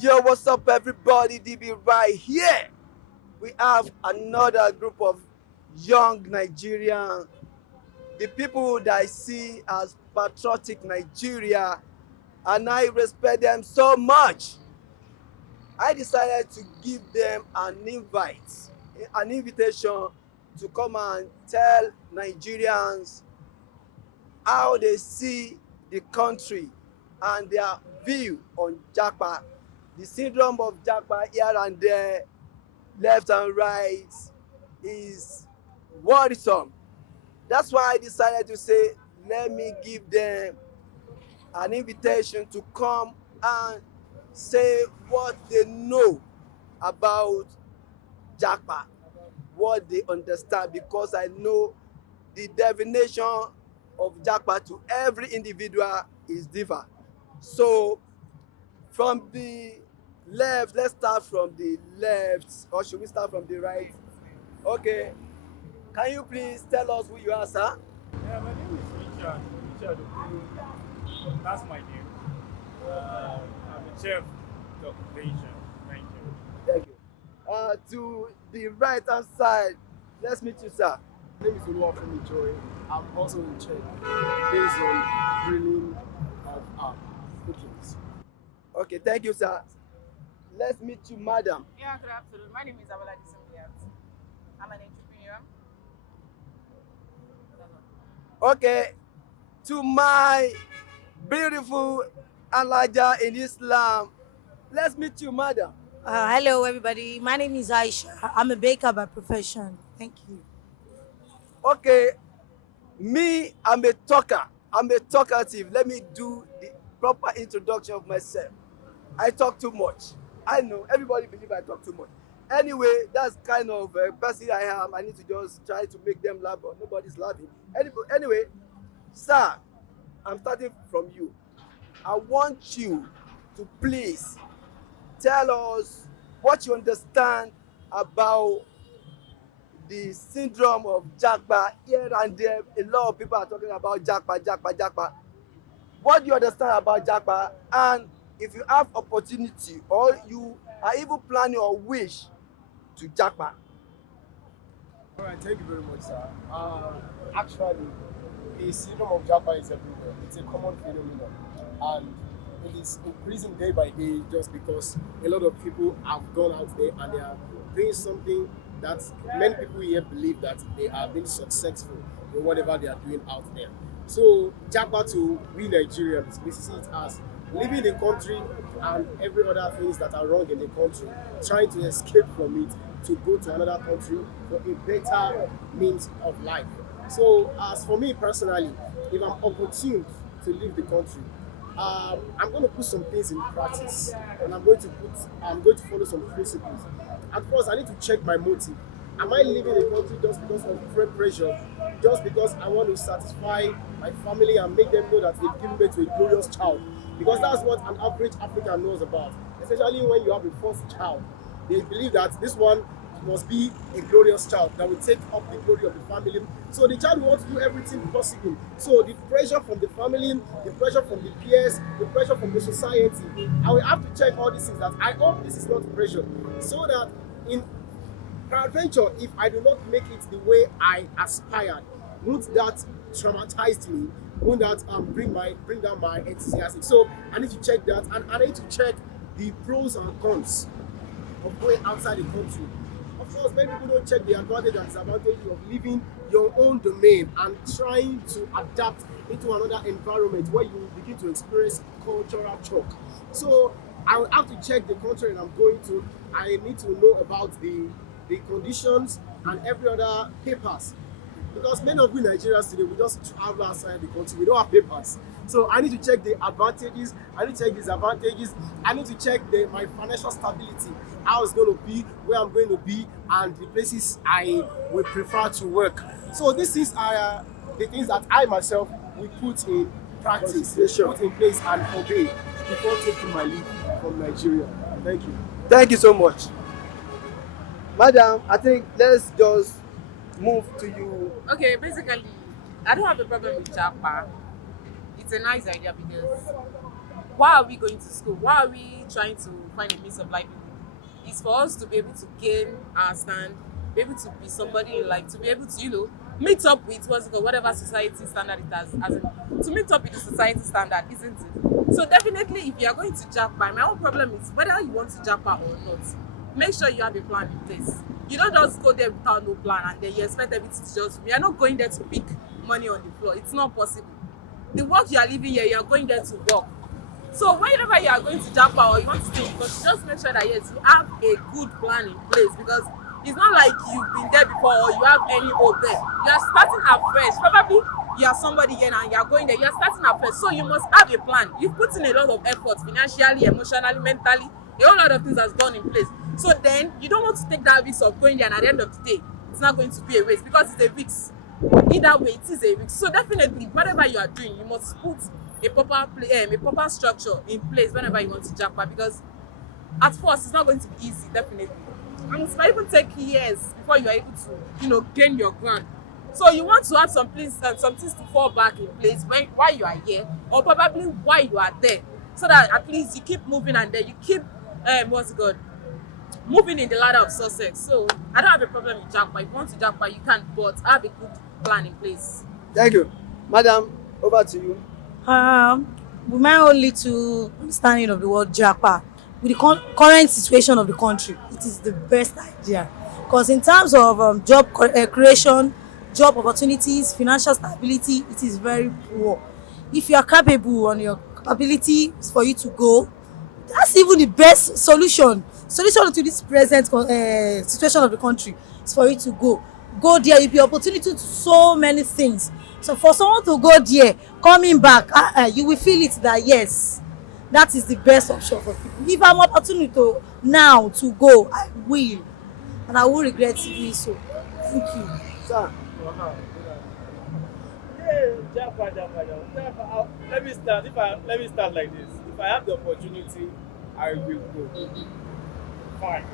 Yo, what's up, everybody? DB right here. We have another group of young Nigerian, the people that I see as patriotic Nigeria, and I respect them so much. I decided to give them an invitation to come and tell Nigerians how they see the country and their view on Japa, the syndrome of Japa here and there, left and right, is worrisome. That's why I decided to say, let me give them an invitation to come and say what they know about Japa, what they understand, because I know the definition of Japa to every individual is different. So from the left, let's start from the left, or should we start from the right? Okay. Can you please tell us who you are, sir? Yeah, my name is Richard. Richard Okuru. That's my name. I'm a chef of occupation. Thank you. Thank you. To the right hand side, let's meet you, sir. My name is Oluwafemi Joy. I'm also in check based on grilling of cookings. Okay, thank you, sir. Let's meet you, madam. Yeah, good afternoon. My name is Abala Disumbiat. I'm an entrepreneur. Okay, to my beautiful Alaja in Islam, let's meet you, madam. Hello, everybody. My name is Aisha. I'm a baker by profession. Thank you. Okay, me, I'm a talker. I'm a talkative. Let me do the proper introduction of myself. I talk too much. I know everybody believes I talk too much. Anyway, that's kind of person I am. I need to just try to make them laugh, but nobody's laughing. Anyway, sir, I'm starting from you. I want you to please tell us what you understand about the syndrome of Japa. Here and there, a lot of people are talking about Japa. What do you understand about Japa? And if you have opportunity or you are even planning or wish to Japa. All right, thank you very much, sir. Actually, the syndrome of Japa is everywhere. It's a common phenomenon, and it is increasing day by day just because a lot of people have gone out there and they are doing something that many people here believe that they are being successful in whatever they are doing out there. So Japa to we Nigerians, we see it as living in the country and every other things that are wrong in the country, trying to escape from it to go to another country for a better means of life. So as for me personally, if I'm opportune to leave the country, I'm going to put some things in practice, and I'm going to follow some principles. At first, I need to check my motive. Am I leaving the country just because of peer pressure, just because I want to satisfy my family and make them know that they've given birth to a glorious child? Because that's what an average African knows about. Especially when you have a first child, they believe that this one must be a glorious child that will take up the glory of the family. So the child wants to do everything possible. So the pressure from the family, the pressure from the peers, the pressure from the society, I will have to check all these things that I hope this is not pressure. So that in peradventure, if I do not make it the way I aspired, won't that traumatize me? Won't that bring down my enthusiasm? So I need to check that, and I need to check the pros and cons of going outside the country. Of course, many people don't check the advantage and disadvantage of living your own domain and trying to adapt into another environment where you begin to experience cultural shock. So I will have to check the country that I'm going to. I need to know about the conditions and every other papers. Because many of we Nigerians today, we just travel outside the country, we don't have papers. So I need to check the advantages, I need to check disadvantages, I need to check my financial stability, how it's going to be, where I'm going to be, and the places I will prefer to work. So these are the things that I myself will put in practice, put in place and obey before taking my leave from Nigeria. Thank you. Thank you so much. Madam, I think let's just move to you. Okay, basically, I don't have a problem with Japa. It's a nice idea because Why are we going to school? Why are we trying to find a means of livelihood? It's for us to be able to gain our stand, be able to be somebody in life, to be able to, meet up with what's it called, whatever society standard it has, as in, to meet up with the society standard, isn't it? So definitely, if you are going to Japa, my own problem is whether you want to Japa or not. Make sure you have a plan in place. You don't just go there without no plan and then you expect everything to just. We are not going there to pick money on the floor. It's not possible. The work you are living here, you are going there to work. So whenever you are going to Japa or you want to stay in country, just make sure that yes, you have a good plan in place, because it's not like you've been there before or you have any hope there. You are starting afresh. Probably you are somebody here and you are going there. You are starting afresh. So you must have a plan. You've put in a lot of effort financially, emotionally, mentally. A whole lot of things has gone in place. So then you don't want to take that risk of going there and at the end of the day, it's not going to be a waste because it's a risk. Either way, it is a risk. So definitely, whatever you are doing, you must put a proper structure in place whenever you want to Japa, because at first it's not going to be easy, definitely. And it might even take years before you are able to, gain your ground. So you want to have some things to fall back in place while you are here, or probably while you are there, so that at least you keep moving and then you keep moving in the ladder of success. So I don't have a problem with Japa. If you want to Japa, you can, but have a good plan in place. Thank you. Madam, over to you. With my own little understanding of the word Japa, with the current situation of the country, it is the best idea. Because in terms of creation, job opportunities, financial stability, it is very poor. If you are capable on your ability for you to go, that's even the best solution to this present situation of the country is for you to go there. You'll be opportunity to so many things. So for someone to go there, coming back, you will feel it that yes, that is the best option for people. If I'm opportunity now to go, I will, and I won't regret doing so. Thank you. Sir, Wow. Yeah, Japa, Japa, Japa. Japa. Let me start like this. If I have the opportunity, I will go. Fine.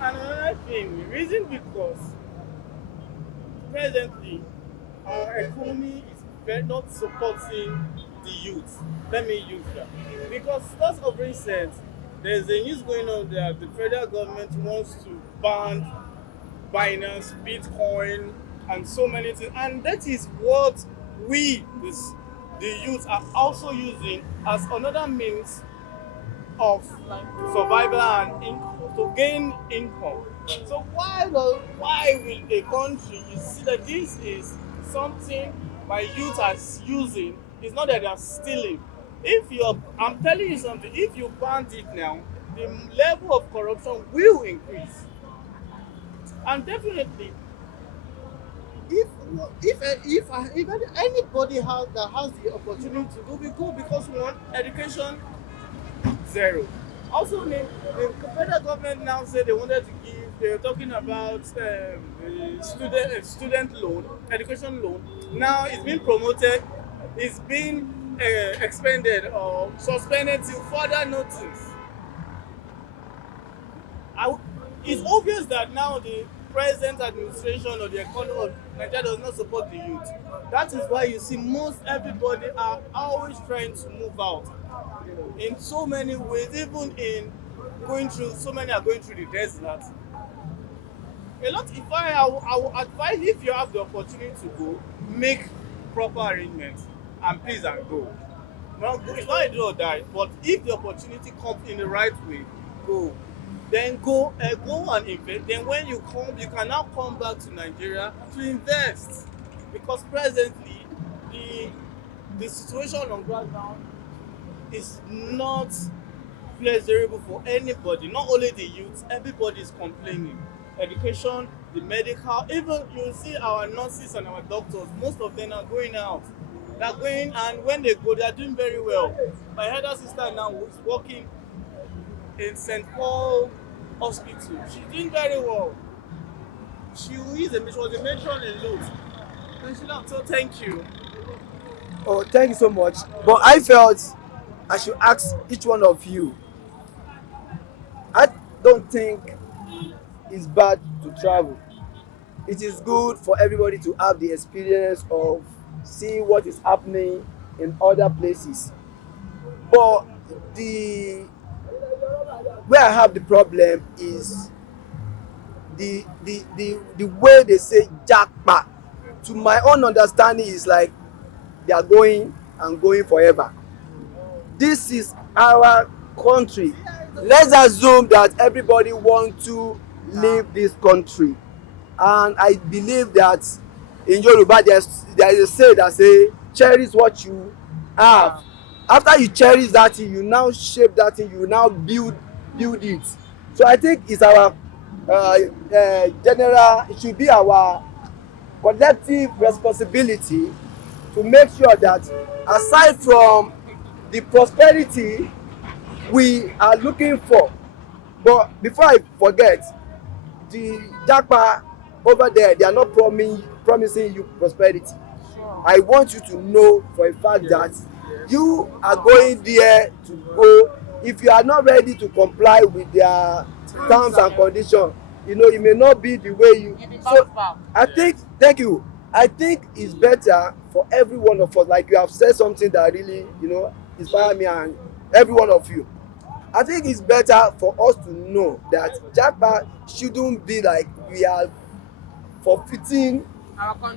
And another thing, the reason because presently our economy is not supporting the youth. Let me use that. Because just of recent, there's a news going on that the federal government wants to ban Binance, Bitcoin, and so many things. And that is what the youth, are also using as another means of survival and to gain income. So why will a country, you see that this is something my youth are using? It's not that they are stealing. I'm telling you something, if you ban it now, the level of corruption will increase. And definitely, if anybody has the opportunity to go, we go, because we want education zero. Also, the federal government now said they wanted to give. They were talking about student loan, education loan. Now it's been promoted. It's been expanded or suspended till further notice. It's obvious that now the present administration or the economy of Nigeria does not support the youth. That is why you see most everybody are always trying to move out in so many ways, even in going through, so many are going through the desert. A lot, I will advise, if you have the opportunity to go, make proper arrangements and please and go. It's not a do or die, but if the opportunity comes in the right way, go. Then go and invest. Then when you come, you can now come back to Nigeria to invest, because presently the situation on ground now is not pleasurable for anybody. Not only the youth, everybody is complaining. Education, the medical, even you see our nurses and our doctors, most of them are going out. They're going, and when they go, they are doing very well. My elder sister now is working in St. Paul Hospital. She's doing very well. She was a matron in Lute. So thank you. oh, thank you so much. But I felt I should ask each one of you. I don't think it's bad to travel. It is good for everybody to have the experience of seeing what is happening in other places. But the where I have the problem is the way they say Japa. To my own understanding, is like they are going and going forever. This is our country. Let's assume that everybody want to leave this country, and I believe that in Yoruba there is a say that say cherish what you have. After you cherish that thing, you now shape that thing, you now build it. So I think it's our general, it should be our collective responsibility to make sure that aside from the prosperity we are looking for, but before I forget, the japa over there, they are not promising you prosperity. I want you to know for a fact that you are going there to go. If you are not ready to comply with their terms and conditions, you know, it may not be the way you. So I think, thank you. I think it's better for every one of us. Like you have said something that really, you know, inspire me and every one of you. I think it's better for us to know that Japa shouldn't be like we are forfeiting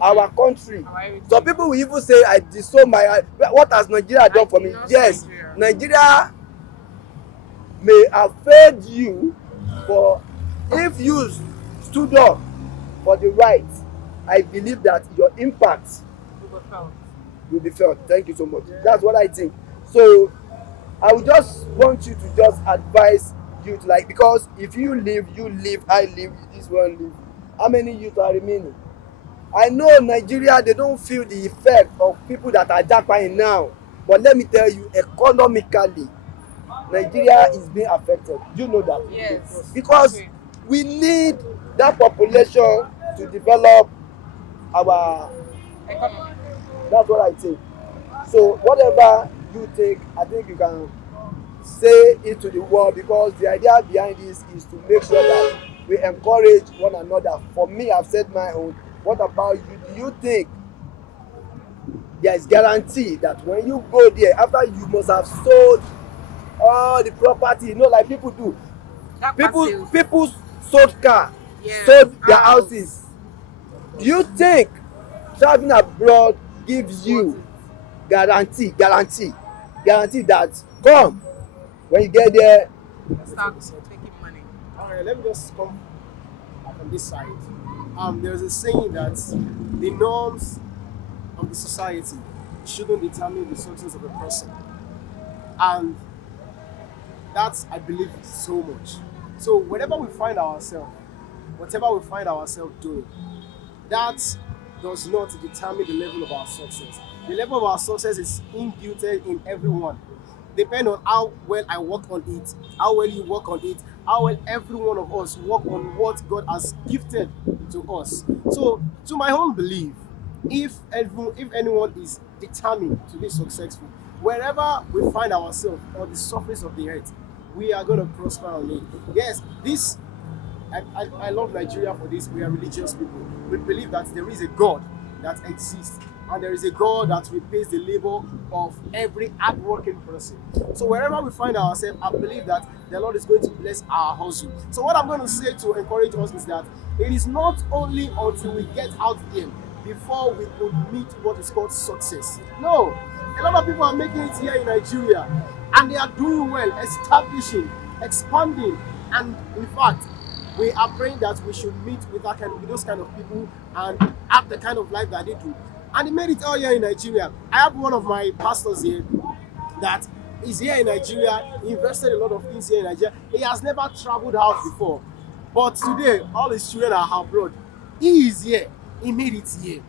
our country. Some people will even say, I disown my, what has Nigeria done for me? Yes, Nigeria may have failed you, but if you stood up for the right, I believe that your impact will be felt. Thank you so much. That's what I think. So I would just want you to just advise youth, like, because if you leave, I leave, this one leave. How many youth are remaining? I know Nigeria, they don't feel the effect of people that are jackpotting now. But let me tell you, economically, Nigeria is being affected. You know that. Yes. Because we need that population to develop our Economy. That's what I think. So whatever you think, I think you can say it to the world, because the idea behind this is to make sure that we encourage one another. For me, I've said my own. What about you? Do you think there is guarantee that when you go there, after you must have sold all the property, you know, like people do? People sold car, sold their houses. Do you think traveling abroad gives you guarantee that come when you get there? Start taking money. All right, let me just come from this side. There's a saying that the norms of the society shouldn't determine the success of a person, and that's, I believe, so much. So whatever we find ourselves doing, that does not determine the level of our success. The level of our success is imputed in everyone. Depend on how well I work on it, how well you work on it, how well every one of us work on what God has gifted to us. So, to my own belief, if anyone is determined to be successful, wherever we find ourselves on the surface of the earth, we are going to prosper on it. Yes, this I love Nigeria for this. We are religious people. We believe that there is a God that exists, and there is a God that repays the labor of every hardworking person. So wherever we find ourselves, I believe that the Lord is going to bless our hustle. So what I'm going to say to encourage us is that it is not only until we get out there before we could meet what is called success. No, a lot of people are making it here in Nigeria, and they are doing well, establishing, expanding, and in fact, we are praying that we should meet with those kind of people and have the kind of life that they do. And he made it all here in Nigeria. I have one of my pastors here that is here in Nigeria. He invested a lot of things here in Nigeria. He has never traveled out before. But today, all his children are abroad. He is here. He made it here.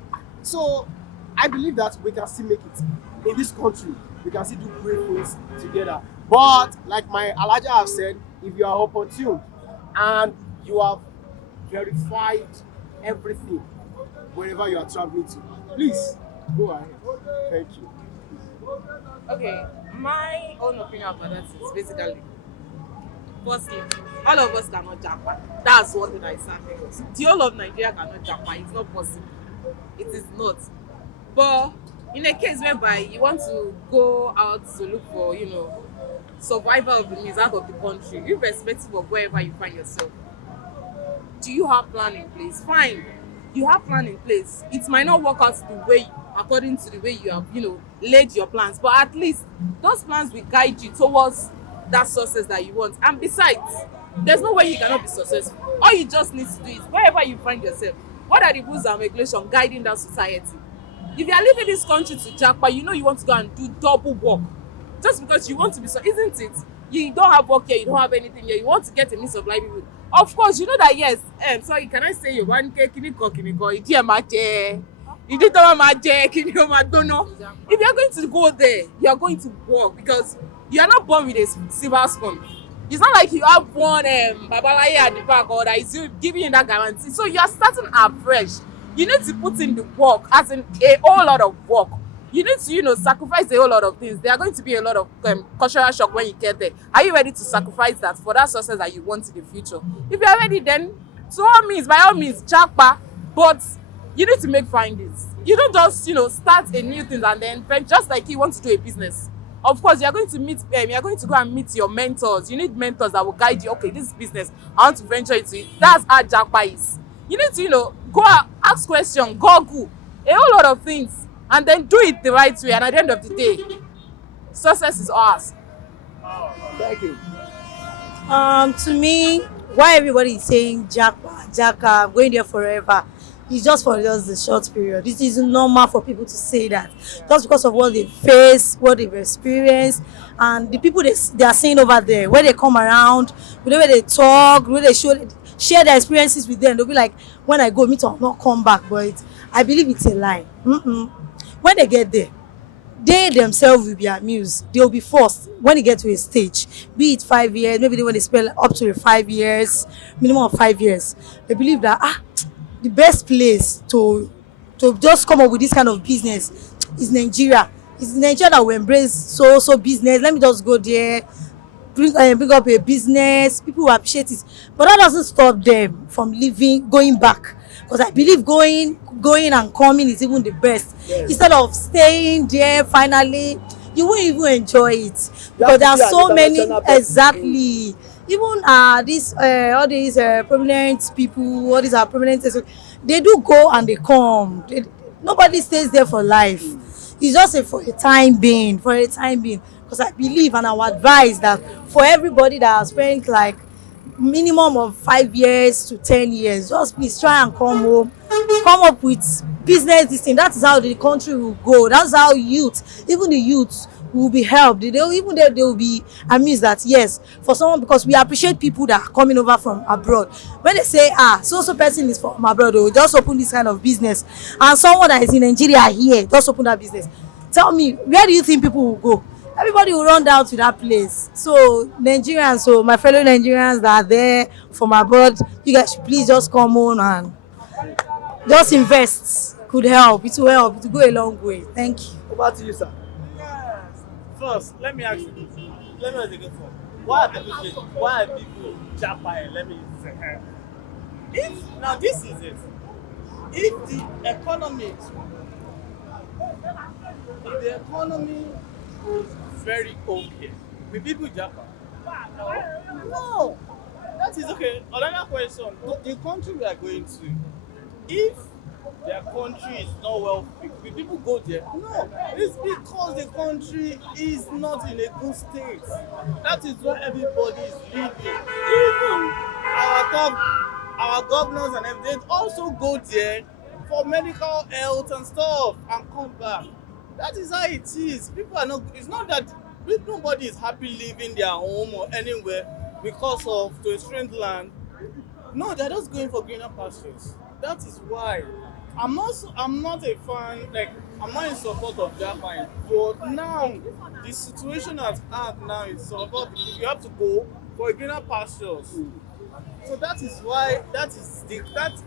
So I believe that we can still make it in this country. We can still do great things together. But like my Elijah have said, if you are opportune and you have verified everything wherever you are traveling to, please go ahead. Thank you. Okay, my own opinion about that is basically, firstly, all of us cannot japa. That's one thing I stand because the whole of Nigeria cannot japa. It's not possible. It is not. But in a case whereby you want to go out to look for, survival of the means out of the country, irrespective of wherever you find yourself. Do you have plan in place? Fine, you have plan in place. It might not work out the way according to the way you have, laid your plans, but at least those plans will guide you towards that success that you want. And besides, there's no way you cannot be successful. All you just need to do is wherever you find yourself, what are the rules and regulations guiding that society? If you are leaving this country to Japa, you want to go and do double work just because you want to be so, isn't it? You don't have work here, you don't have anything here, you want to get a means of livelihood. Of course, you know that yes. Sorry, can I say you 1K kiniko, ìdí ẹ̀ máa jẹ, ìdí tó máa jẹ, kíni ó máa gbóná. If you are going to go there, you are going to work because you are not born with a silver spoon. It's not like you have one babalaye at the back or that is giving you that guarantee. So you are starting afresh. You need to put in the work, as in a whole lot of work. You need to, sacrifice a whole lot of things. There are going to be a lot of cultural shock when you get there. Are you ready to sacrifice that for that success that you want in the future? If you are ready, then by all means, Japa. But you need to make findings. You don't just, start a new thing and then just like you want to do a business. Of course, you are going to go and meet your mentors. You need mentors that will guide you. Okay, this is business, I want to venture into it. That's how Japa is. You need to, go out, ask questions, Google, a whole lot of things, and then do it the right way. And at the end of the day, success is ours. Thank you. To me, why everybody is saying Jaka, I'm going there forever, it's just for just the short period. It is normal for people to say that just because of what they face, what they've experienced, and the people they are seeing over there, where they come around, the way they talk, the way they share their experiences with them. They'll be like, when I go, me to not come back. But I believe it's a lie. When they get there, they themselves will be amused. They'll be forced when they get to a stage, be it 5 years, maybe when they spend up to 5 years, minimum of 5 years. They believe that the best place to just come up with this kind of business is Nigeria. It's Nigeria that will embrace so business. Let me just go there, bring up a business. People will appreciate it, but that doesn't stop them from going back. Because I believe going and coming is even the best. Yes. Instead of staying there, finally, you won't even enjoy it. Because there are so many, exactly. Even all these prominent people, all these are prominent, they do go and they come. Nobody stays there for life. It's just for a time being. Because I believe and I would advise that for everybody that has spent like minimum of 5 years to 10 years, just please try and come home, come up with business this thing. That is how the country will go. That's how even the youth will be helped. They will be amused that yes, for someone, because we appreciate people that are coming over from abroad. When they say so person is from abroad, they will just open this kind of business, and someone that is in Nigeria here just open that business. Tell me, where do you think people will go? Everybody will run down to that place. So Nigerians, so my fellow Nigerians that are there from abroad, you guys should please just come on and just invest. Could help. It will help. It will go a long way. Thank you. Over to you, sir. Yes. First, let me ask you this. Let me ask you this. Why are people Japa? Let me say. Now this is it. If the economy is very okay, will people Japa? No. That is okay. Another question. The country we are going to, if their country is not well fixed, will people go there? No. It's because the country is not in a good state. That is why everybody is leaving. Even our governors and everything also go there for medical health and stuff and come back. That is how it is. People are not. It's not that nobody is happy leaving their home or anywhere because of to a strange land. No, they're just going for greener pastures. That is why. I'm not a fan. Like, I'm not in support of Japan. But now the situation at hand now is so about you have to go for a greener pastures. So that is why that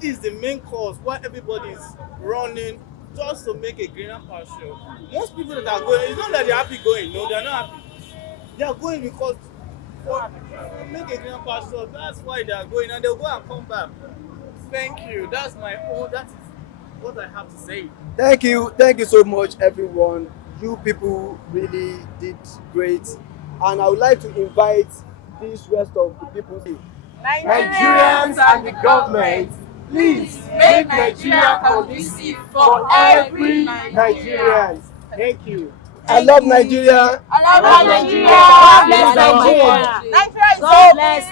is the main cause why everybody is running just to make a greener pasture. Most people that are going, it's not that they're happy going. No, they're not happy. They are going because to make a greener pasture. That's why they are going, and they'll go and come back. Thank you. That is what I have to say. Thank you so much, everyone. You people really did great. and I would like to invite this rest of the people. Nigerians and the government, please make Nigeria conducive for every Nigerian. Thank you. I love Nigeria. I love Nigeria. God bless Nigeria. Nigeria is God bless